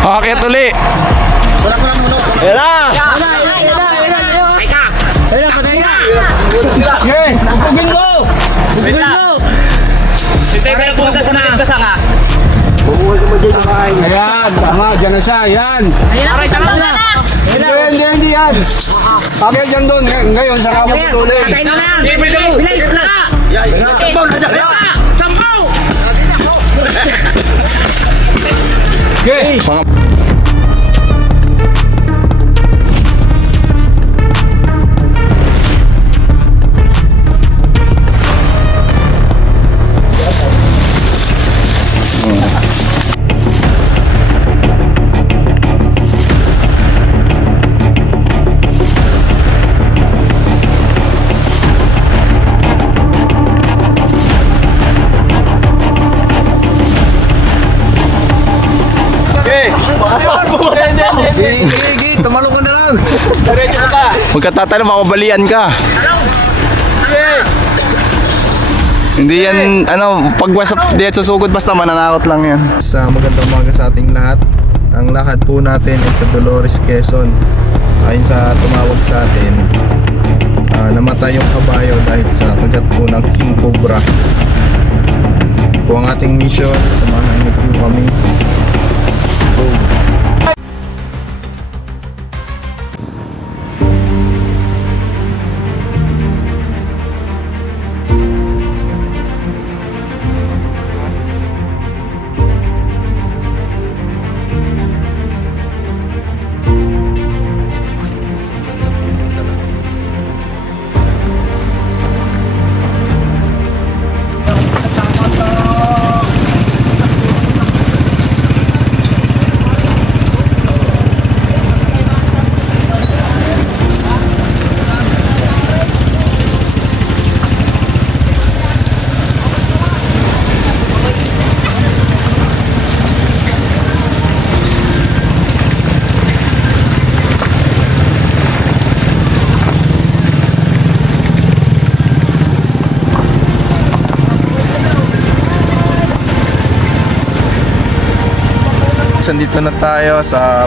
Akit uli. Wala ko lang nuno. Ayan na. Okay, pagpugin mo. Sintay ka na punta sa kasanga. Ayan, tama, dyan na siya, ayan. Hindi yan. Akit dyan doon, ngayon sa kamot ulit. Okay. Gigi, tumalo ka na lang. Magkatatanong, makabalian ka. Hindi yan, pag di yan susugod, basta mananakot lang yan. Sa magandang umaga sa ating lahat. Ang lakad po natin ay sa Dolores, Quezon. Ayon sa tumawag sa atin, namatay yung kabayo dahil sa kagat po ng King Cobra. Ito po ang ating mission. Samahan niyo po kami. Let's go. Nandito na tayo sa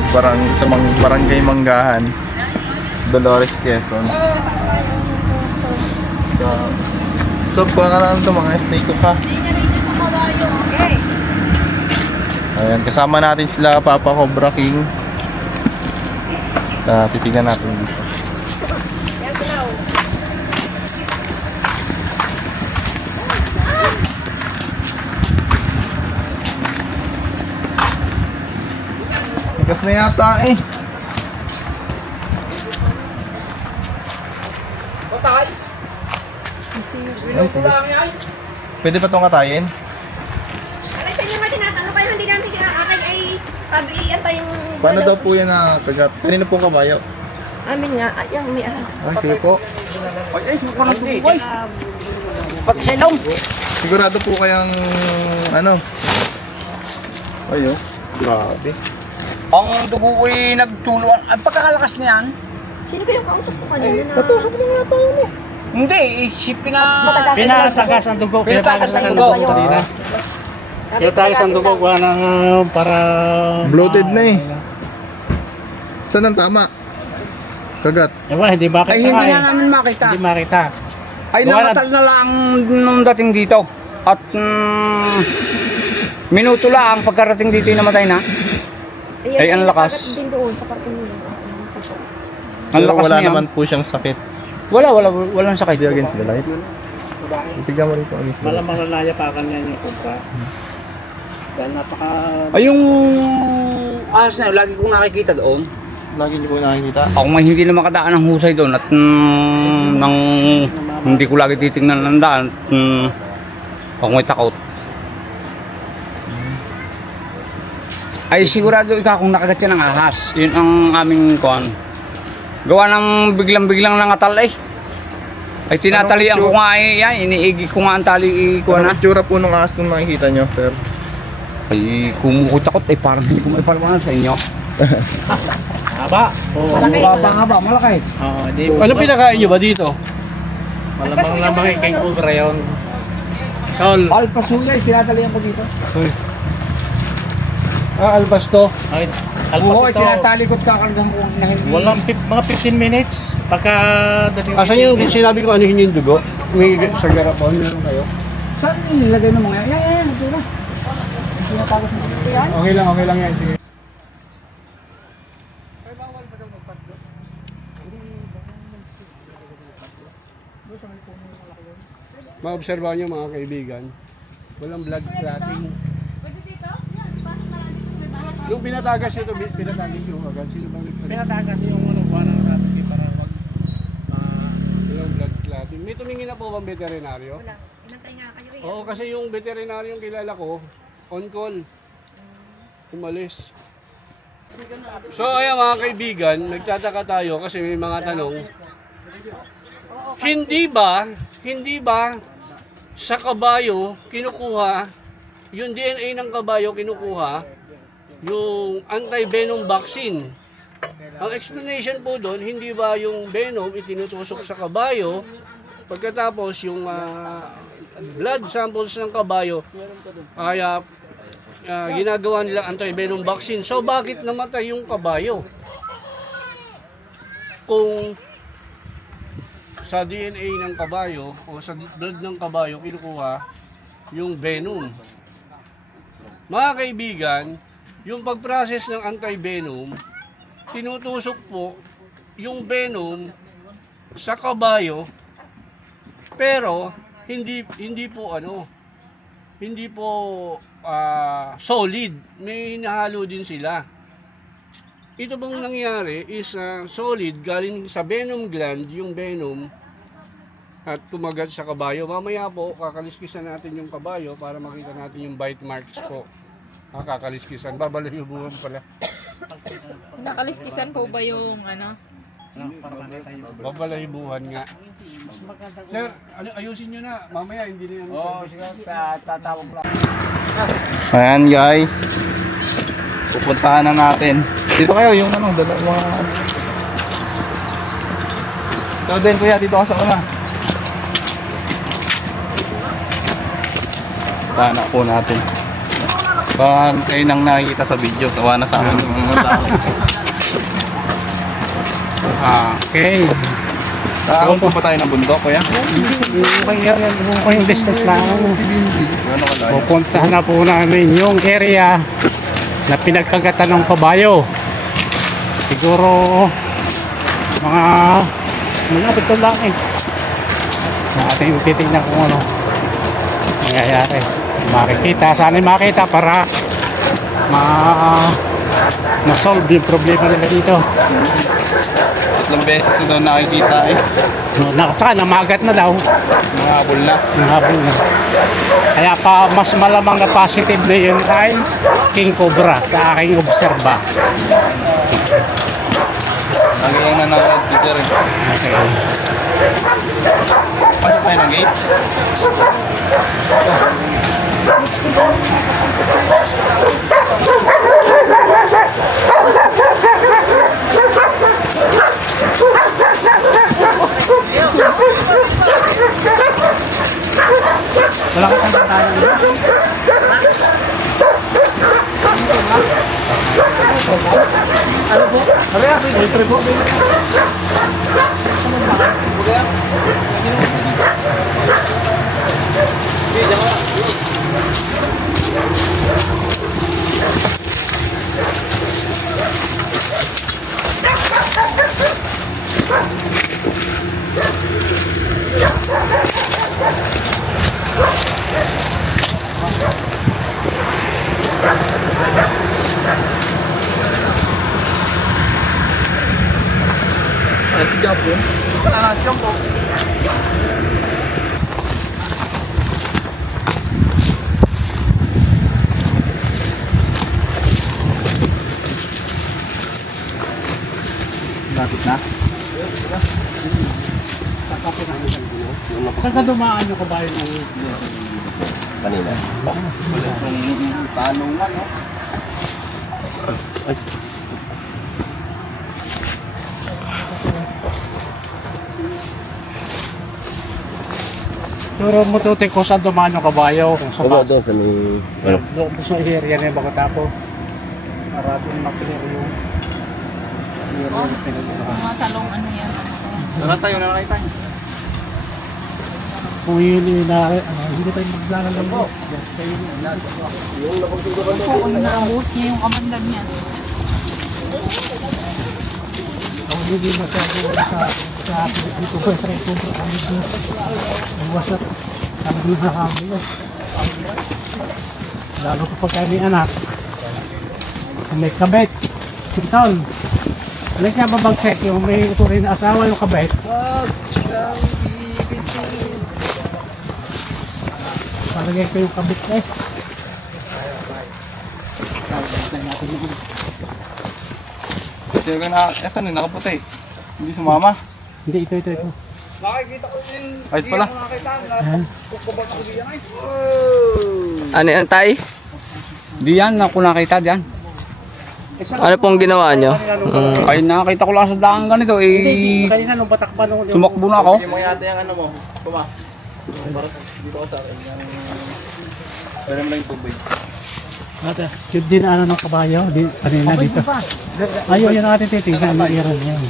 barangay Manggahan, Dolores, Quezon. So kuha ka lang ito mga snake ko ha. Ayan, kasama natin sila Papa Cobra King. Titignan natin dito. Tigas na yata eh. Patay. Pwede pa itong katayin? Aray, sa inyo ba tinatanong kayo, hindi namin kinakatay ay sabi antay yung... Paano daw po yan na kagat? Kanino pong kabayo? Amin nga, yung may Okay po. Pati sa ilong. Sigurado po kayang ayo, grabe. Ang dugo ko'y nagtuluan. Ang pagkakalakas niyan, Sino kayo kausap ko kanina na... Natusok lang nga tayo mo. hindi, isip Pinatagas ang dugo. Pinatagas ang dugo. kanina. Pinatagas ang dugo. Wala nang para... Bloated na eh. Saan ang tama? Kagat. Ewan, hindi makita Ay, hindi nga na namin makita. Hindi makita. Ay, namatal na lang nung dating dito. At minuto lang pagkarating dito yung namatay na. Ay, ang lakas. Din doon sa parking nila. Ang Pero lakas wala niya. naman po siyang sakit. Walang sakit. Hindi against the light. Itigan mo rito against the light. Malamang nanaya pa kanya yung kumpra. Dahil napaka... Ay, yung ahas na yun, lagi kong nakikita doon. Lagi niyo po nakikita. Ako may hindi na makadaan ng husay doon at nang hindi ko lagi titingnan ng daan at ako may takot. Ay sigurado ikaw kung nakagat siya ng ahas. Yun ang aming kuhan. Gawa ng biglang-biglang nangatal eh. Ay tinatalian ko nga eh, yan, iniigi ko nga ang tali ko Ano na. ang tsura po nung ahas nung nakikita niyo, sir? Ay kumukutakot eh, parang hindi ko maipaliwanag sa inyo. Haba. Oo. Haba, malaki. Oo, di... Ano pinakain nyo ba dito? Malamang lamang kay kumpra yun. Sol. Alpasuya, tinatalian ko dito. Albasto. Ay, Oo, Alpasito. tinatali ko't kakargang ko na hindi. Walang mga 15 minutes. Pagka dating Asan yung sinabi ko ano yung dugo? May sa garapon, meron kayo? Saan nilagay ng mga yan? Yan, ito na. Tinatapos mo. Yan. Okay lang yan. Sige. Maobserbahan nyo mga kaibigan, walang blood clotting. Yung pinatagas nyo ito, pinatagas nyo agad. Sino bang nagtagas? pinatagas yung ano, buwan ng traffic para wag Yung blood clotting. May tumingin na po bang veterinaryo? Wala. Inantay nga kayo eh. Oo, kasi yung veterinaryong kilala ko, on call. Umalis. So ayan mga kaibigan, nagtataka tayo kasi may mga tanong. Hindi ba sa kabayo kinukuha, yung DNA ng kabayo kinukuha, yung anti-venom vaccine? Ang explanation po doon, hindi ba yung venom itinutusok sa kabayo, pagkatapos yung blood samples ng kabayo ay ginagawa nilang anti-venom vaccine. So bakit namatay yung kabayo? Kung sa DNA ng kabayo o sa blood ng kabayo kinukuha yung venom. Mga kaibigan, yung pag-process ng anti-venom, tinutusok po yung venom sa kabayo, pero hindi po solid, may hinahalo din sila. Ito bang nangyari is solid galing sa venom gland, yung venom, at kumagat sa kabayo. Mamaya po kakaliskisan natin yung kabayo para makita natin yung bite marks po. Kakaliskisan, babalayubuhan pala. Nakaliskisan po ba yung ano? Babalayubuhan nga. Sir, ayusin nyo na. Mamaya hindi na yan. Oo, sige, tatawag lang. Ayan guys. Pupuntahan na natin. Dito kayo, yung ano, dalawa. Ikaw din kuya, dito ka sa una. Puntahan na po natin. Pag kayo nang nakikita sa video, tawa na sa akin yung mga tao. Okay. Saan po ba tayo ng bundok kuya? Yung business lang. Ano kalayo? Pupuntahan na po namin yung area na pinagkagatan ng kabayo. Siguro mga malapit to lang eh. Natin titignan kung ano nangyayari. Makikita, sana makita para ma-solve yung problema nila dito. Tatlong beses na daw nakikita eh. Tsaka namagat na daw. Nangabol na. Nahabol na. Kaya pa mas malamang na positive na yun ay king cobra sa aking obserba. Lagi lang nanonood dito rin. Okay. Pasok tayo ng gate. Wala ka pang tatayan dito. Ano po? Ano yan? Litre po. Lapit na. Saan ka dumaan yung kabayo ng Tanong lang, no? Pero mututik ko saan dumaan yung kabayo. Kung sa doon sa may... doon sa area na yung Bagatapo. Maraming material yung Mga talong ano yan. Tara tayo, nakakita tayo. kung yun yung hindi tayo maglalagay mo. Oo, naabot niya yung kamandag niya. Ang hindi masyado sa dito ko sa ito kami dito. Ang wasat ang dito kami. Lalo kapag kami anak. Kung may kabet. Sinton. Alay kaya babagset yung may utuloy na asawa yung kabet. Palagay ko yung kabit eh. Kasi ko na, eto na, nakaputi. Hindi sumama. Hindi, ito. Nakikita ko din. Ayos pala. Ayan. Ano yan, tay? Di yan, ako nakita dyan. Ano pong ginawa nyo? Ay nakita ko lang sa daan ganito Hindi, eh. kanina nung batakpan nung Tumakbo na ako. Hindi mo yata yung ano mo. Tuma. Dito ka sa akin. Pwede mo lang yung tubig. Ate, yun din ano ng kabayo, di, kanina dito. Ayun, yun natin titignan, yung iran yan.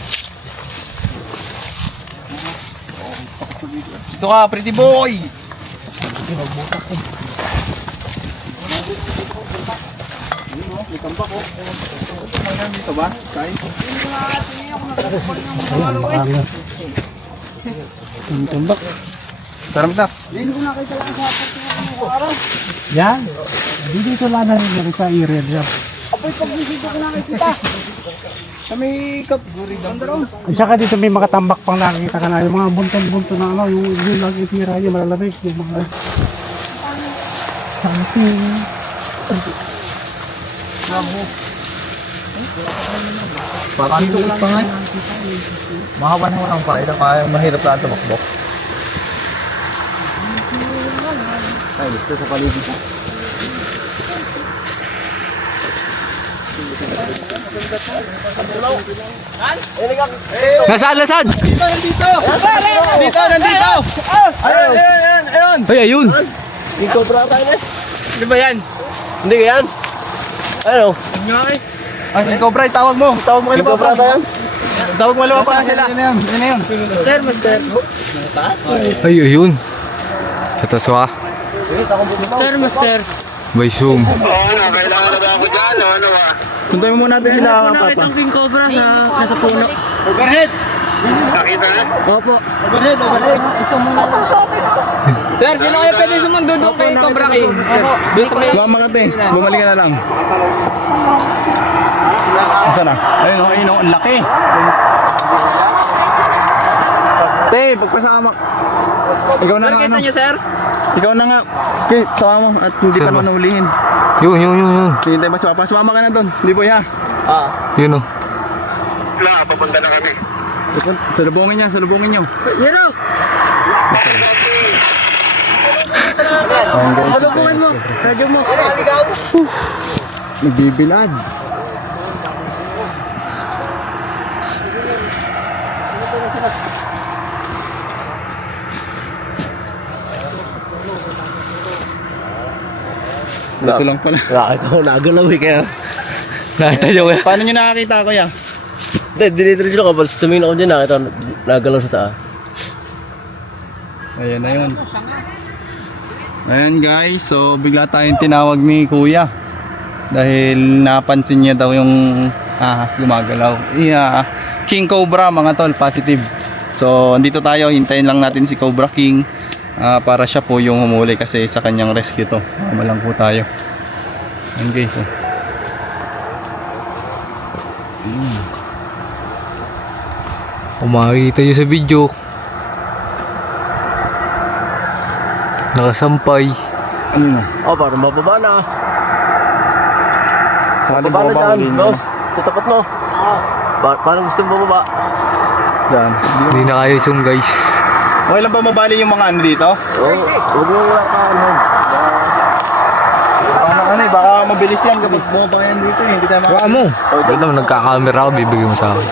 Dito ka, pretty boy! Dito ba? Kay? Yung tumbak. Tara mo. Yan. Di dito lang na rin sa area dyan. At saka dito may mga tambak pang nakikita ka na. Yung mga bunton-bunton na ano, yung lang itira yung malalamig. Yung mga something. Parang dito pa nga. Mahawan mo lang pa. Ito kaya mahirap na tumakbo. Ay, gusto sa paligid. Nasaan? Dito! Nandito! Ayun! Ay, ayun! King Cobra tayo na. Di ba yan? Hindi ka yan? Ano? Ay, King Cobra, tawag mo. Tawag mo King Cobra tayo? Tawag mo pa sila. Yan na yun. Yan na yun. Ay, ayun! Ito swa. Master. May zoom. Tuntayin mo natin sila, Papa. King Cobra nasa puno. Overhead! Opo. Overhead! Sir, sino kayo pwede sumundo doon kay Cobra King? Opo. Sumama ka, te. Bumalik ka na lang. Asa na? Ayun, ang laki. Te, pagpasama. Ikaw na nga, ano? sir? Ikaw na nga. Okay, sama mo at hindi pa Sama. naman ulihin. Yun. Hintay ba si Papa? Sumama ka na doon. Hindi po ya. Yun o. Salubungin niya, salubungin niyo. Hero! Salubungin mo. Radyo mo. Nagbibilad. Dito lang pala. Nakakita ko nagalaw eh kaya. Nakita nyo kaya? Paano niyo nakakita, kuya? Hindi, dinidrid ako. Basta tumingin ako dyan, nakita ko nagalaw sa taas. Ayan na yun. Ayan guys, so bigla tayong tinawag ni kuya. Dahil napansin niya daw yung ahas gumagalaw. Yeah, King Cobra mga tol, positive. So andito tayo, hintayin lang natin si Cobra King para siya po yung humuli kasi sa kanyang rescue to. Sama lang po tayo. Ayan guys, oh. Kung makikita nyo sa video, nakasampay. Oh, parang mababa na. Saan Baba na baba dyan, ulit? boss. Sa tapat mo. Parang gusto mo bumaba. Diyan. Hindi na kayo zoom guys. Okay lang ba mabali yung mga ano dito? Oo, huwag mo wala ka ano. Baka mabilis yan kapag bumaba yan dito eh. Hindi tayo Baka mo. Wait lang, nagkakamera ako, bibigyan mo sa akin.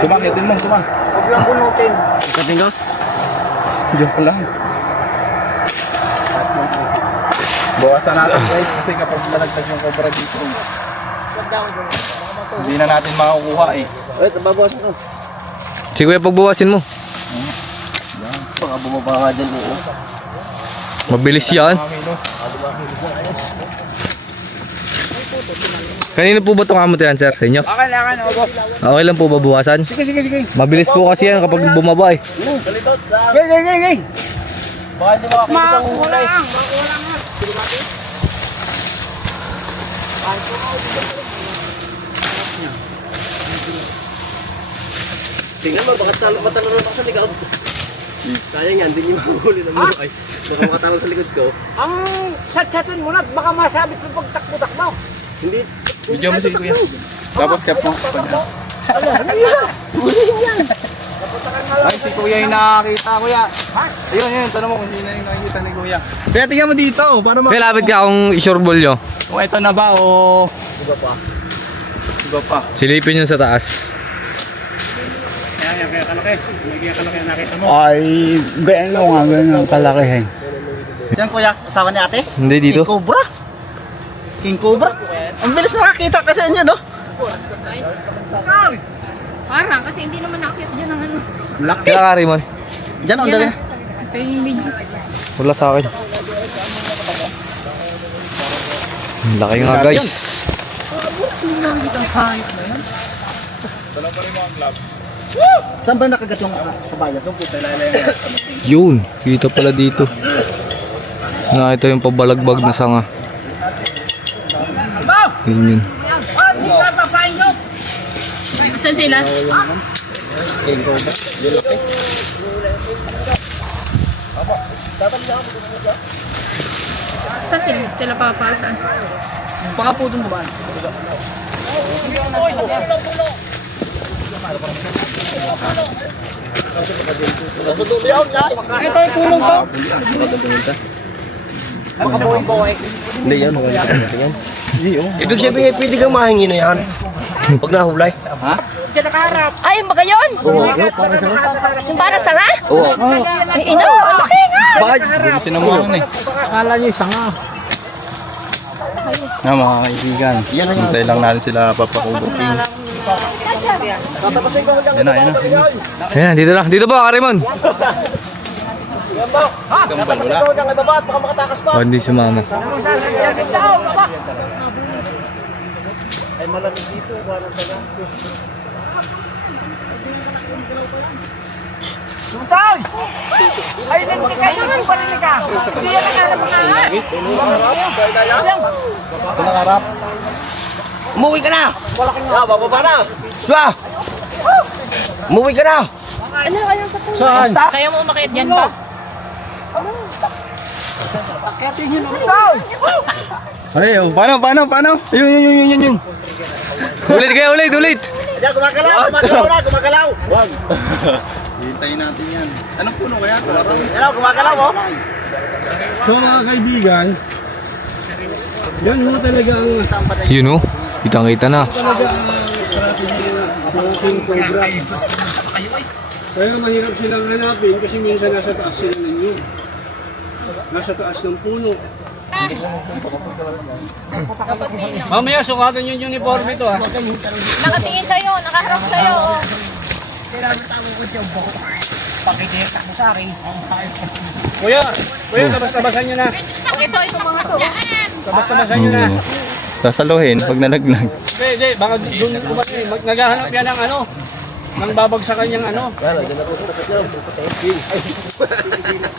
Sumakitin mo, sumak. Huwag lang bunutin. Kating ka? Diyan ko lang. Bawasan natin guys kasi kapag malagtag yung cobra dito, hindi na natin makukuha eh. Wait, babawas mo. Si kuya, pagbawasin mo. Baka bumaba ka dyan. Mabilis yan. Kanino po ba itong kamot yan, sir? Sa inyo? Akin, boss. Okay lang po ba buwasan? Sige. Mabilis po kasi yan kapag bumaba eh. Gay. Baka hindi makakita sa hulay. Tingnan mo, baka matalon ako sa likod. Sayang yan, hindi niyo mahuli ng muro. Ay, baka makatalon sa likod ko. Ang chat-chatin mo na, baka masabit mo pagtakbo-takbo. Hindi. Video mo si kuya. Tapos cap mo. Ay, si kuya yung nakakita, kuya. Ayun, tanong mo kung sino yung nakikita ni kuya. Kaya tingnan mo dito, para Kaya lapit ka kung isureball nyo. kung ito na ba o... Iba pa. Silipin nyo sa taas. Ay, ganyan kalaki. Yan kuya, kasama ni ate? Hindi dito. King Cobra? King Cobra? Ang bilis makakita kasi niya, no? Parang, kasi hindi naman nakakit dyan ang ano. Laki. Kaya ka, Raymond. Diyan, ang dami na. Ito yung video. Wala sa akin. Ang laki nga guys. Saan ba nakagat yung kabayo? Yun, kita pala dito. Ito yung pabalagbag na sanga. Yun. Saan sila? Saan sila? Sila papasaan. Baka po dun ba? Ito yung tulong ko. Hindi yan, yan. Ibig sabihin, pwede kang mahingi na yan. Pag nahulay. Ay, ba yun? Yung para sa nga? Oo. Ay, ino, ang laki nga. Bakit? Sinamuhan eh. Akala niyo sanga. Na mga kaibigan. Hintay lang natin sila papakubuking. Yan na. Ayan, dito lang. Dito ba, Raymond? Gambal wala. Oh, hindi sumama. Ay, hindi ka naman, parinig ka. Hindi yan ang Umuwi ka na! Bababa na! Swa! Umuwi ka na! Saan? Kaya mo umakit dyan pa? Ay, oh, paano? Yun. Ulit kayo, ulit! Ayan, gumagalaw! Wag! Hintayin natin yan. Anong puno kaya? Ayan, gumagalaw, oh! So mga kaibigan, yan ho talaga ang Yun oh, kitang-kita na. King Cobra. Kaya mahirap silang hanapin kasi minsan nasa taas sila ninyo. Nasa taas ng puno. Mamaya sukatan yung uniform ito ha. Nakatingin sa'yo, nakaharap sa'yo. Oh. Kuya, tabas-tabasan nyo na. Ito mga to. Tabas-tabasan nyo na. Sasaluhin pag nalaglag. Hindi, baka doon kumain. Naghahanap yan ng ano. Nang babagsakan yung ano.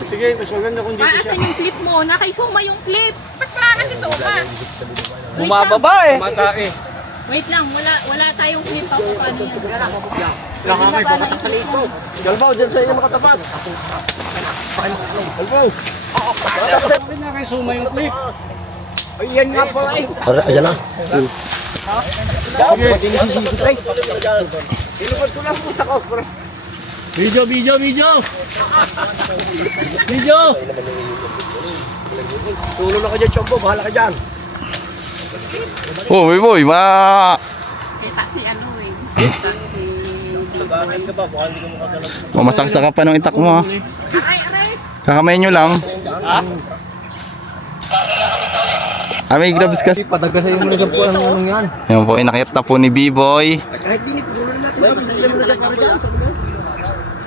Sige, mas maganda kung dito siya. Asan yung clip mo? Nakaisuma yung clip. Ba't pala kasi suma? Bumababa eh! Matae. Wait lang, wala tayong clip. Paano yan? Nakamay ko sa lito. Galbaw, dyan sa inyo makatapat. Sabi na kayo suma yung clip. Ayan nga pala eh. Ayan na. Video. Tulong na ka dyan, Chombo. Bahala ka dyan. Oh, boy, Kita si ano eh. Kita si... Mamasaksa ka pa ng itak mo ha. Aray! Kakamay nyo lang. May gloves kasi. Padagasayin mo na dyan po ang anong yan. Yan po, inakit na po ni B-Boy. Kahit dinit, dulo na natin. Basta ilan mo na dyan para dyan.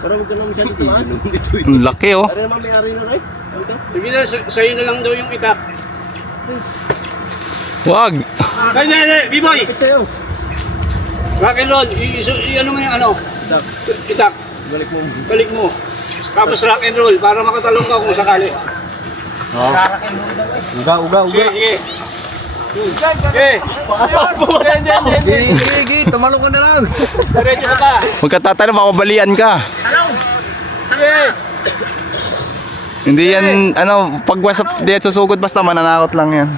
Para huwag ka naman siya dituan. Ang laki oh. Para naman may-ari na rin. Sige na, sa'yo na lang daw yung itak. Wag! Ay, hindi, B-boy! Sa'yo. Rock and roll, ano mo yung ano? Itak. Balik mo. Tapos rock and roll, para makatalong ka kung sakali. Uga. Sige, sige. Sige. Gigi, tumalong ka na lang. Diretso ka pa. Huwag ka tatanong, makabalian ka. Sige. Hindi yan, pag wasap di at susugod basta mananakot lang yan.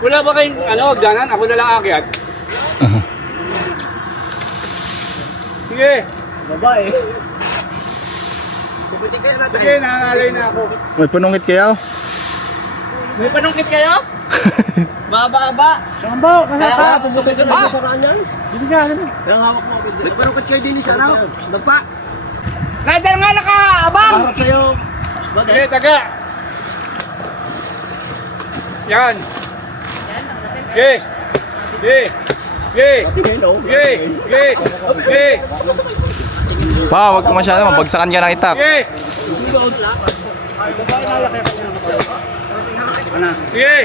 Wala ba kayong hagdanan? Ako na lang akyat. Sige. Babae. Sugutin kayo natin. Sige, nangangalay na ako. May panungkit kayo? May panungkit kayo? Baba. Sambo, Kaya kasapa. ka, pupukin ka na sa saraan yan. Hindi ka, ano? Kaya hawak mo. May panungkit kayo din sa ano? Dapa. Rider nga nakaabang! Harap sa'yo. Sige, Bakit? taga. Yan. Sige. Sige. Sige. Tingin, no? Sige. Sige. Sige. Pa, huwag ka masyado, mabagsakan ka ng itak. Sige. Sige.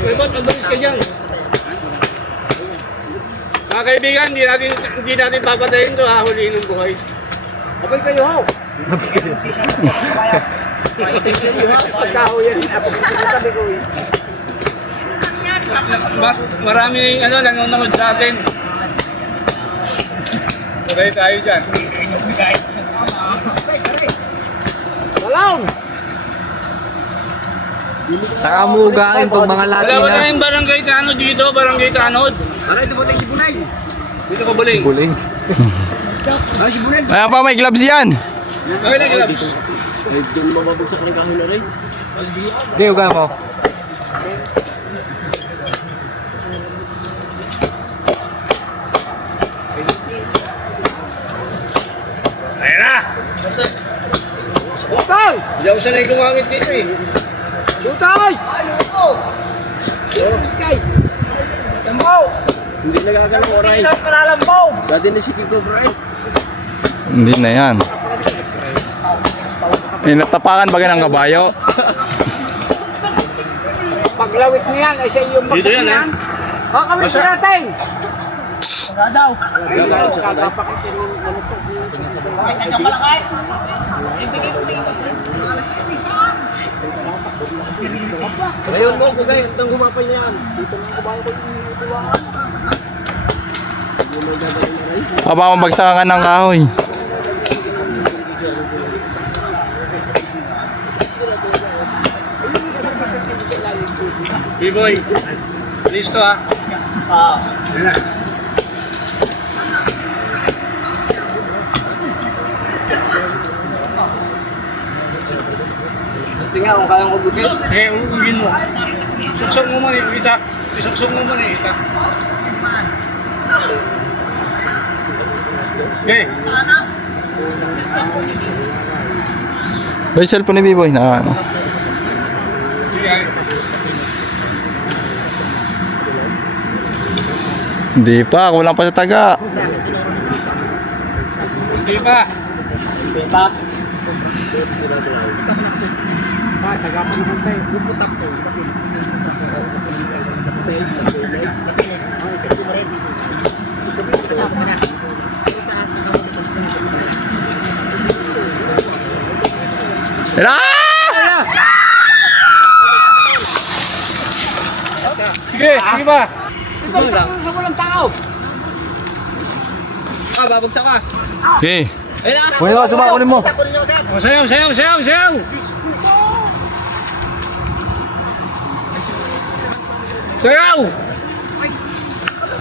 May bot, magbalis ka dyan. Mga kaibigan, hindi natin papatayin to ha, huliin ng buhay. Abay kayo ha. Marami nanonood sa atin. Okay tayo dyan. Nakamugain pag mga laki Wala ba na. tayong barangay tanod dito? Barangay tanod? Aray, dumating si Bunay. Dito ka buling. Buling. Ay, si Bunay. Ayan pa, may gloves yan. Okay na gloves. Ay, doon mababagsak na kahoy na rin. Hindi, uga mo. Ayan na! Utay! Hindi ako sanay gumamit dito eh. Utay! Hindi nagagalaw, Aray. Dati nisipin ko, Aray. Hindi na yan. Inatapakan baga ng kabayo. Paglawit niyan ay sa iyong Dito yan ha. Kami sa natin! Ngayon mo, Kugay, hanggang gumapay niya yan. Dito na ako bago ko Baka mabagsakan ka ng kahoy. B-boy, listo ha. Ayan na. Gusto nga kung kayang kubugin. Eh, uugin mo. Suksok mo muna yung itak. Isuksok mo muna yung itak. Okay. May cellphone ni B-Boy na ano. Hindi pa, kulang pa sa taga. Hindi pa. Tara! Sige, sige pa. Babagsak ka. Okay. Ayun na. Kunin mo, sumakunin mo. Sayaw, sayaw, sayaw, sayaw. Sayaw.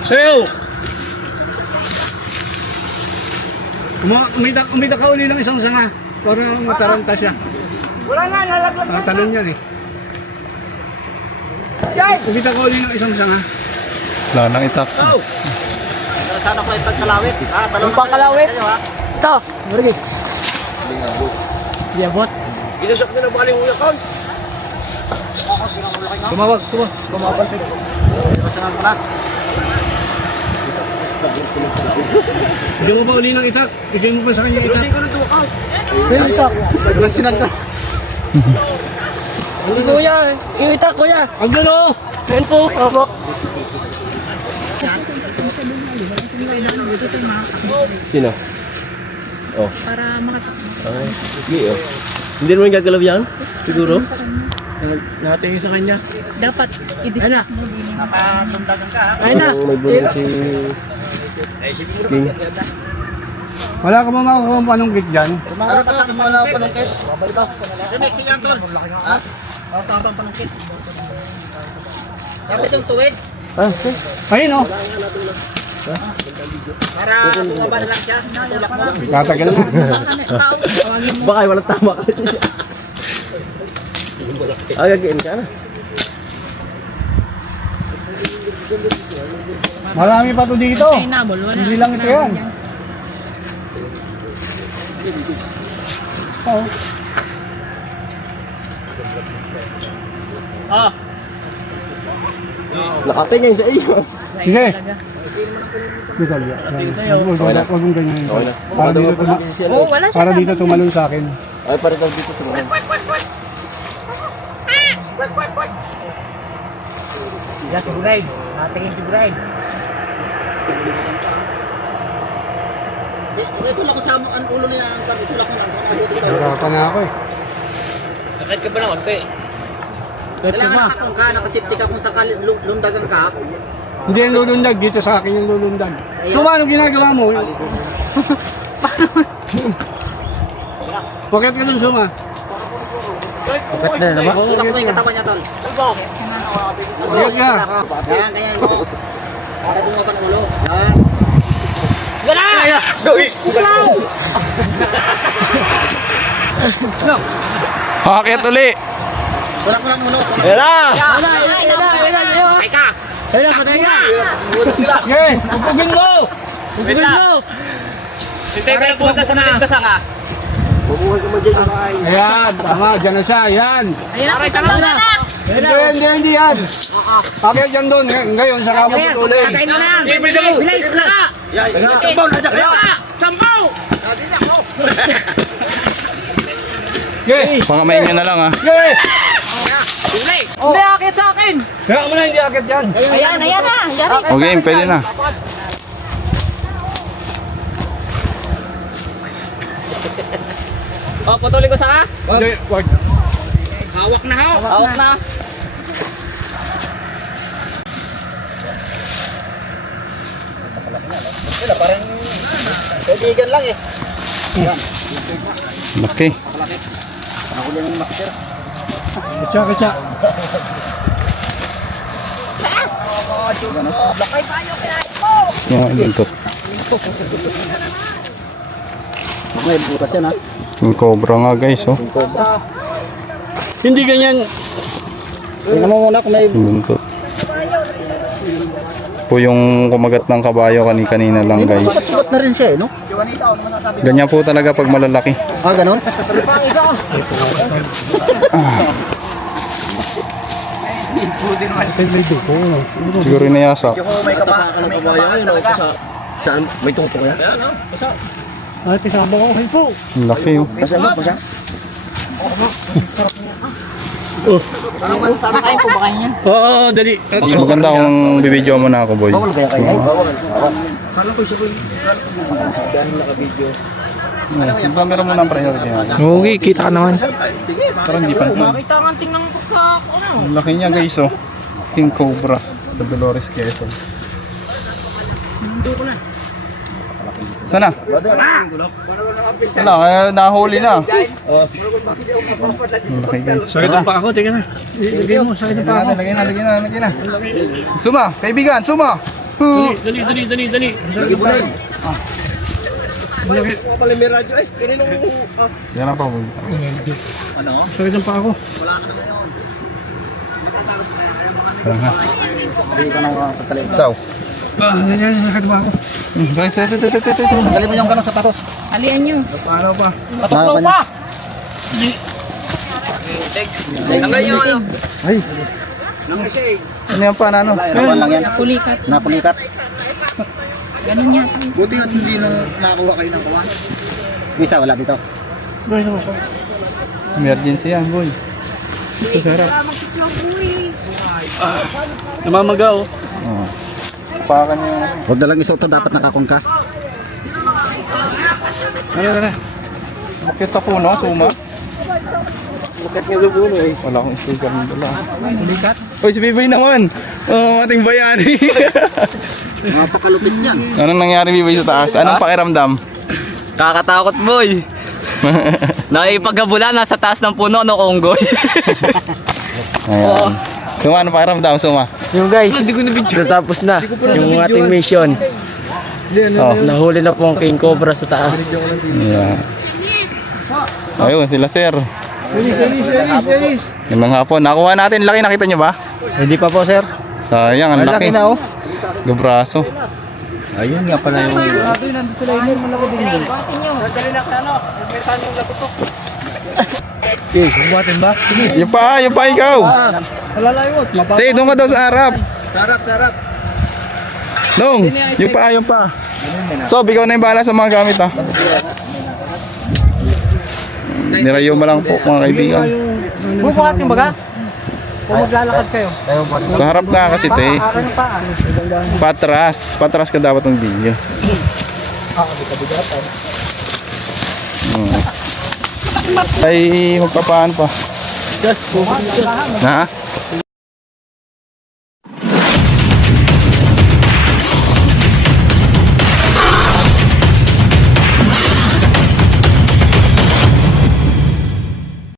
Sayaw. Umita ka uli ng isang sanga para mataranta siya. Wala na, nalaglag na. Talon yan eh. Umita ka uli ng isang sanga. Wala nang itak. Sana ko ay pagkalawit. Yung pangkalawit. Ito, Marigi. Liabot. Inusok nyo na bali uya ko. Tumawag, tumapansin. Bigyan mo pa uli ng itak. Bigyan mo pa sa kanya itak. Kuya, yung itak kuya. Ang gano! Yan po, opo. Sino? Oh. Para makatakbo. Sige, oh. Hindi naman gagalaw yan? Siguro? Natingin sa kanya. Dapat i-dis. Ayun na. Ayun na. May bulong si King. Wala ka ba makukuha ang panungkit dyan? Kapit yung tuwid. Ayun oh. Para bumaba na lang siya. Tulak mo. Tatagal na. Baka walang tama ka. Again ka na. Marami pa to dito. Hindi lang ito yan. Oo. Nakatingin sa iyo. Sige. Ikaw ya. Wag mong ganyan. Para dito tumalon sa akin. Ay, para daw dito sa mga. Yes, si Brian. Natingin si Brian. Itulak ko sa ang ulo nila. Itulak ko lang. Narapan na ako eh. Kahit ka ba na konti? Kailangan nakakong ka, nakasipti ka kung sakali lundagan ka. Hindi yung lulundag. Dito sa akin yung lulundag. Suma, anong ginagawa mo? Bakit ka dun, Suma? Tulak mo yung katawan niya, tol. Bakit ka? Yan, ganyan mo. Para bumaba ng ulo. Yan. Bakit uli? Tulak mo ng ulo. Okay, upugin mo! Bubuhay ka mo dyan yung bahay. Ayan, tama, dyan na siya, ayan. Hindi yan. Bakit dyan doon? Ngayon, saka mo putulin. Okay, Pangamayin nyo na lang ha. okay. Hindi, akit sa akin. Kaya mo na hindi akit yan. Ayan na. Okay, pwede na. Oh, putulin ko sa ka. Hindi, wag. Hawak na. Kaibigan lang eh. Okay. Katsa. Yan, buntot. May butas yan ha. Yung cobra nga guys, oh. Hindi ganyan. Tingnan mo muna kung may Buntot. Po yung kumagat ng kabayo kanina lang guys. suot na rin siya eh, no? Ganyan po talaga pag malalaki. Ah, ganun? Siguro inayasak. May kapakan ng kabayo yun. Saan? May tungko kaya? Ay, pisama ko kayo po. Ang laki, oh. Basta mo, basta. Oo, dali. Mas maganda kung bibidyo mo na ako, boy. Bawal kaya kayo? Bawal. Kala ko siya po. Dahil naka-video. Meron mo ng priority nga. Okay, kita ka naman. Pero hindi pa. Makita nga tingnan ko sa Ang laki niya guys, oh. King Cobra sa Dolores, Quezon. Sana? Sana, nahuli na. Ang laki guys. Sakit pa ako, tingnan na. Lagay mo, sakit pa ako. Lagyan na. Suma, kaibigan, suma! Dali. Pala may radyo eh. Kanino Yan na pa. Sakit pa ako. Ciao. Yan, sakit pa ako. Dali mo yung ganong sapatos. Alian nyo. Paano pa? Patuklaw pa! Tanggal yung ano. Ay. Ano yan pa na ano? lang yan. Napulikat. Napulikat. Ganun yata. Buti nga hindi nung nakakuha kayo ng kuha. Isa, wala dito. Emergency yan, boy. Ito sarap. Namamaga oh. Oh. Pakan yung... Huwag na lang isuot to, dapat nakakong ka. Bakit sa puno, suma? Bakit nga yung puno eh? Wala akong sugar ng dala. Uy, si Biboy naman! Oh, ating bayani. Napakalupit niyan. Anong nangyari, Biboy, sa taas? Anong pakiramdam? Kakatakot boy. Nakipagkabula nasa taas ng puno no onggoy. Ayan. Suma, anong pakiramdam, Suma? Yung guys, natapos na yung ating mission. Oh. Nahuli na po ang King Cobra sa taas. Yeah. Ayun, sila sir. Limang hapon. Nakuha natin. Laki, nakita nyo ba? Hindi pa po, sir. Sayang, ang laki. na, oh. Gabraso. Ayun nga pala yung... Yung pa ikaw. Te, doon ka daw sa harap. Sarap. Dong, yung pa. So, ikaw na yung bahala sa mga gamit ha. Nirayo mo lang po mga kaibigan. Bubuhat yung baga? Kung maglalakad kayo. Sa harap nga kasi te. Patras ka dapat ng video. Ay, magpapaan pa. Na?